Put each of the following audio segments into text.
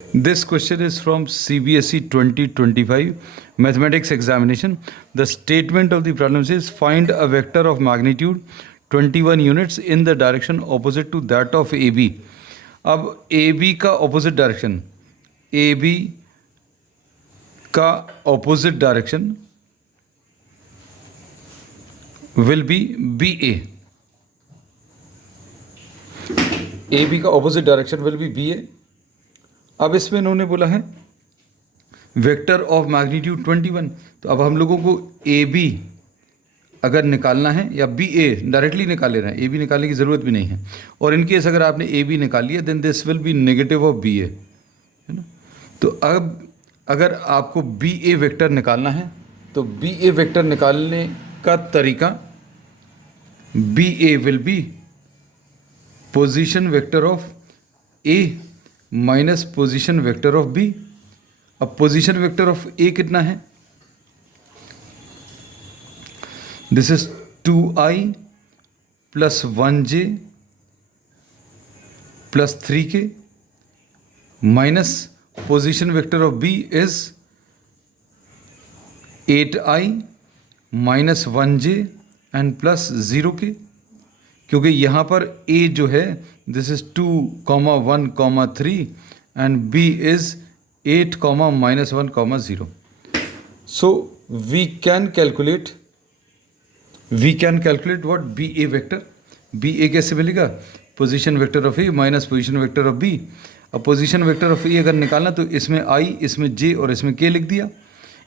This question is from CBSE 2025 mathematics examination. The statement of the problem says find a vector of magnitude 21 units in the direction opposite to that of AB. अब AB का opposite direction, AB का opposite direction will be BA. AB का opposite direction will be BA. अब इसमें इन्होंने बोला है vector of magnitude 21, तो अब हम लोगों को ए बी अगर निकालना है या बी ए डायरेक्टली निकाल ले रहे हैं, ए बी निकालने की ज़रूरत भी नहीं है। और इन केस अगर आपने ए बी निकाल लिया then this will be negative of B A, है ना। तो अब अगर आपको बी ए वेक्टर निकालना है तो बी ए वेक्टर निकालने का तरीका B A will be position vector of A minus position vector of B. अब पोजीशन वेक्टर ऑफ ए कितना है, this is 2i plus 1j plus 3k minus position vector of B is 8i minus 1j and plus 0k, क्योंकि यहाँ पर a जो है this is 2, 1, 3 and b is 8, -1, 0. So we can calculate what BA vector. BA कैसे मिलेगा, position vector of A minus position vector of B. अब position vector of A अगर निकालना तो इसमें I, इसमें J और इसमें K लिख दिया।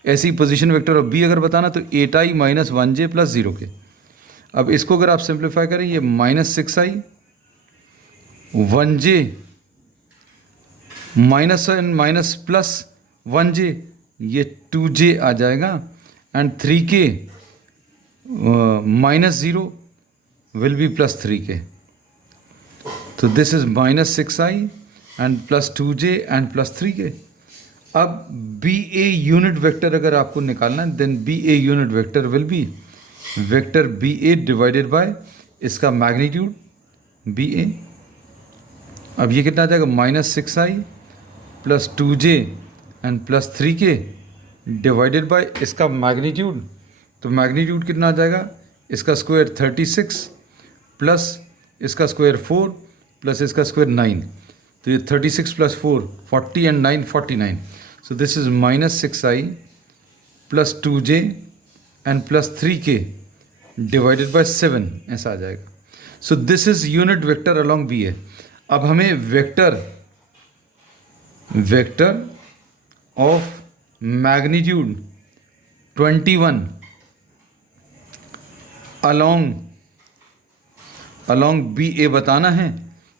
ऐसे ही पोजीशन वेक्टर ऑफ B अगर बताना तो 8i minus 1j plus 0k। अब इसको अगर आप सिंप्लीफाई करें ये -6i 1j minus and minus plus 1j ये 2j आ जाएगा and 3k minus 0 will be plus 3k। तो this is -6i and plus 2j and plus 3k। अब बी ए यूनिट वेक्टर अगर आपको निकालना है then B A unit vector will be vector B A divided by इसका magnitude B A. अब ये कितना आ जाएगा -6i plus 2j and plus 3k divided by इसका मैग्नीट्यूड। तो मैग्नीट्यूड कितना आ जाएगा, इसका स्क्वायर 36 प्लस इसका स्क्वायर 4 प्लस इसका स्क्वायर 9। तो ये 36 plus 4 40 and 9 49। So this is -6i plus 2j and plus 3k divided by 7 ऐसा आ जाएगा। So this is unit vector along B A. अब हमें vector of magnitude 21 along B A बताना है।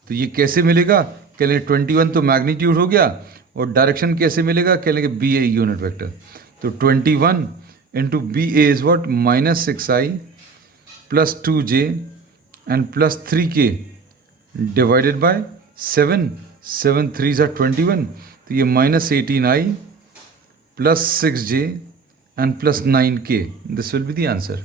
तो ये कैसे मिलेगा, कह लेंगे 21 तो मैग्नीट्यूड हो गया और डायरेक्शन कैसे मिलेगा, कह लेंगे बी ए यूनिट वेक्टर। तो 21 into B A is what -6i plus 2j and plus 3k divided by 7 3 ज़ा 21। तो ये -18i plus 6j and plus 9k, this will be the answer.